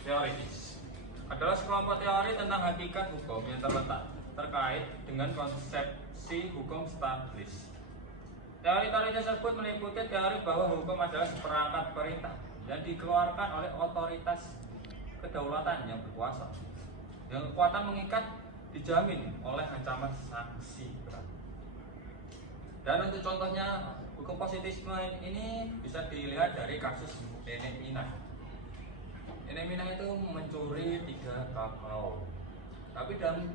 Teoritis adalah sekelompok teori tentang hakikat hukum yang terkait dengan konsepsi hukum statis. Teori-teori tersebut meliputi teori bahwa hukum adalah seperangkat perintah yang dikeluarkan oleh otoritas kedaulatan yang berkuasa, yang kekuatan mengikat dijamin oleh ancaman sanksi berat. Dan untuk contohnya, hukum positisme ini bisa dilihat dari kasus Nenek Minah. Nenek Minah itu mencuri 3 kakao. Tapi dalam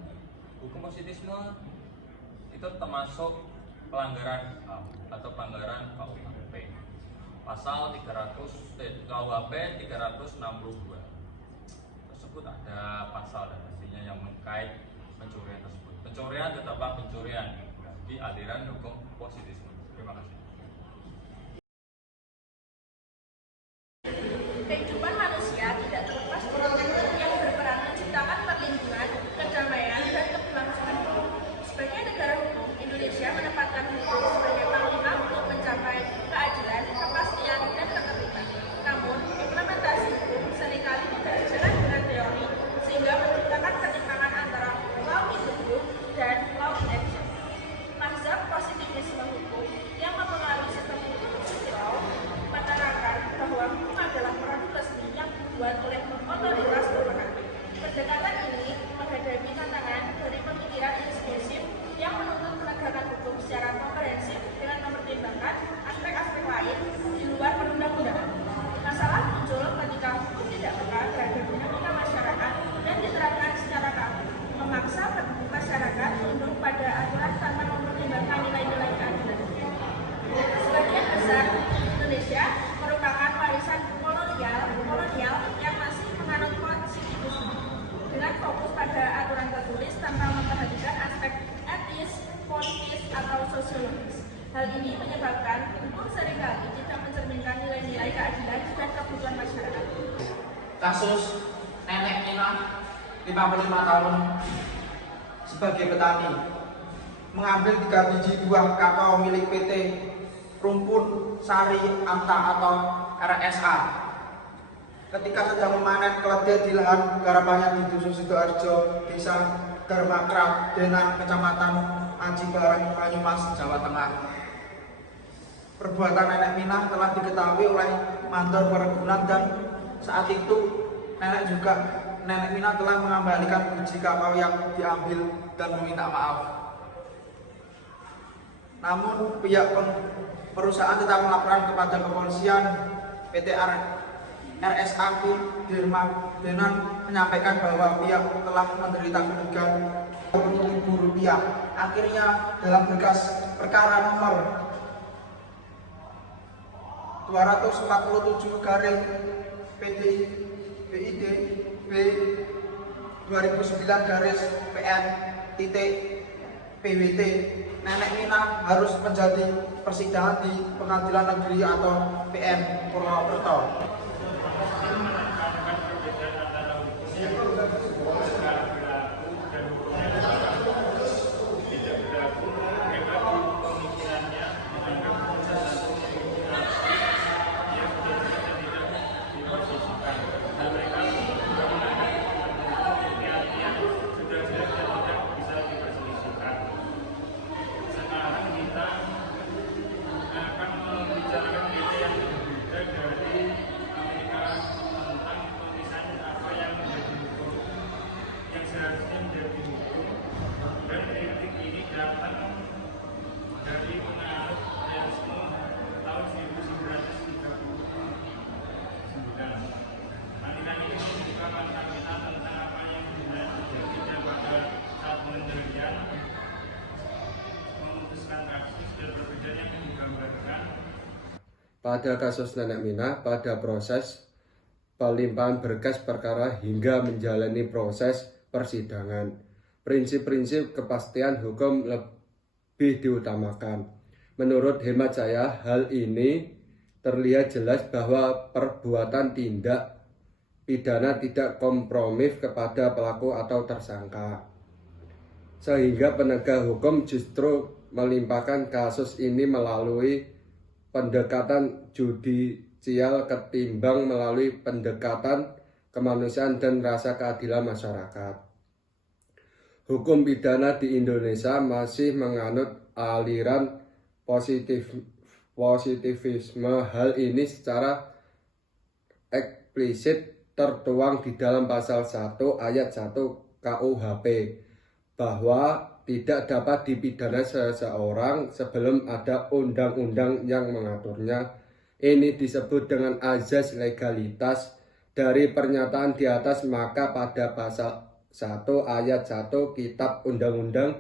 hukum positisme itu termasuk pelanggaran HAM atau pelanggaran KUHP. Pasal 300 KUHP 362 tersebut ada pasal dan pastinya yang mengkait pencurian tersebut. Pencurian tetaplah pencurian di aliran hukum positisme. Terima kasih. Kehidupan manusia tidak terlepas dari teknologi yang berperan menciptakan perlindungan, kedamaian, dan keberlangsungan hidup. Sebagai negara hukum, Indonesia menempatkan hukum sebagai panglima untuk mencapai keadilan, kepastian, dan ketertiban. Namun, implementasi hukum seringkali tidak sejalan dengan teori, sehingga menciptakan ketimpangan antara law in the book dan law in action. Mazhab positivisme hukum yang mempengaruhi sistem hukum sosial menerangkan bahwa hukum adalah produk resmi yang dibuat oleh otoritas berwenang. Pendekatan ini menghadapi tantangan dari pemikiran inklusif yang menuntut penegakan hukum secara komprehensif dengan mempertimbangkan aspek-aspek lain di luar perundang-undangan. Masalah muncul ketika hukum tidak peka terhadap dinamika masyarakat dan diterapkan secara kaku, memaksa masyarakat tunduk pada aturan tanpa mempertimbangkan nilai-nilai keadilan. Sebagian besar Indonesia merupakan warisan kolonial yang masih menganut positivisme dengan fokus pada aturan tertulis tanpa memperhatikan aspek etis, politis, atau sosiologis. Hal ini menyebabkan hukum seringkali tidak mencerminkan nilai-nilai keadilan dan kebutuhan masyarakat. Kasus Nenek Minah 55 tahun sebagai petani mengambil 3 biji buah kakao milik PT Rumpun Sari Anta atau RSA ketika sedang memanen keledai di lahan garapannya di Dusun Sidoarjo, Desa Dharmakrat, Denan, Kecamatan Aji Barang, Banyumas, Jawa Tengah. Perbuatan Nenek Minah telah diketahui oleh Mandor Perkebunan dan saat itu Nenek Minah telah mengembalikan biji kakao yang diambil dan meminta maaf. Namun pihak perusahaan tetap melaporkan kepada kepolisian. PT RSA Denan menyampaikan bahwa pihak telah menderita kerugian Rp40.000. Akhirnya dalam berkas perkara nomor 247 garing PD BID B 2009 garis PN titik PWT, Nenek Minah harus menjadi persidangan di Pengadilan Negeri atau PN Purwokerto. Pada kasus Nenek Minah, pada proses pelimpahan berkas perkara hingga menjalani proses persidangan, prinsip-prinsip kepastian hukum lebih diutamakan. Menurut hemat saya, hal ini terlihat jelas bahwa perbuatan tindak pidana tidak kompromif kepada pelaku atau tersangka, sehingga penegak hukum justru melimpahkan kasus ini melalui pendekatan judisial ketimbang melalui pendekatan kemanusiaan dan rasa keadilan masyarakat. Hukum pidana di Indonesia masih menganut aliran positivisme. Hal ini secara eksplisit tertuang di dalam pasal 1 ayat 1 KUHP bahwa tidak dapat dipidana seseorang sebelum ada undang-undang yang mengaturnya. Ini disebut dengan azas legalitas dari pernyataan di atas, maka pada pasal 1 ayat 1 Kitab Undang-Undang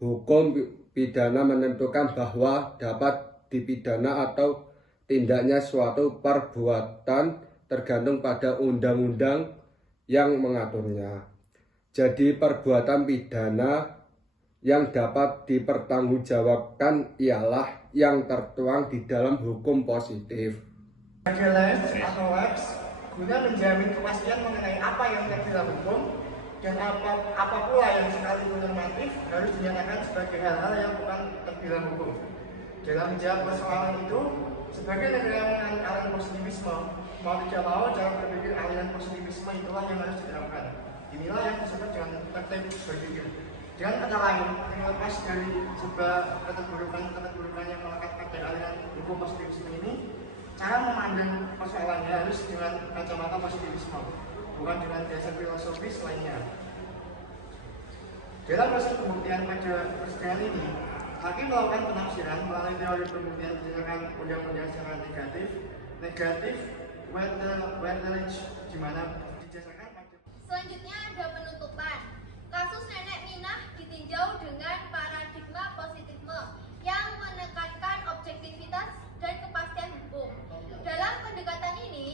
Hukum Pidana menentukan bahwa dapat dipidana atau tindaknya suatu perbuatan tergantung pada undang-undang yang mengaturnya. Jadi perbuatan pidana yang dapat dipertanggungjawabkan ialah yang tertuang di dalam hukum positif. Legalize atau lapse guna menjamin kepastian mengenai apa yang terbilang hukum dan apa pula yang sekalipun normatif harus dinyatakan sebagai hal-hal yang bukan terbilang hukum. Dalam menjawab persoalan itu, sebagai negara yang menganut aliran positivisme, mau tidak mau cara berpikir aliran positivisme itulah yang harus diterapkan. Inilah yang disebut dengan tertib berpikir. Dengan kata lain, terlepas dari sebuah keterburukan yang melekat pada aliran hukum positivisme ini, cara memandang persoalannya harus dengan kacamata positivisme, bukan dengan dasar filosofis lainnya. Dalam proses pembuktian pada persidangan ini, hakim melakukan penafsiran melalui teori pembuktian berdasarkan undang-undang secara negatif, wedge, di mana didasarkan pada. Selanjutnya ada penutupan. Kasus Nenek Minah ditinjau dengan paradigma positifisme yang menekankan objektivitas dan kepastian hukum. Dalam pendekatan ini,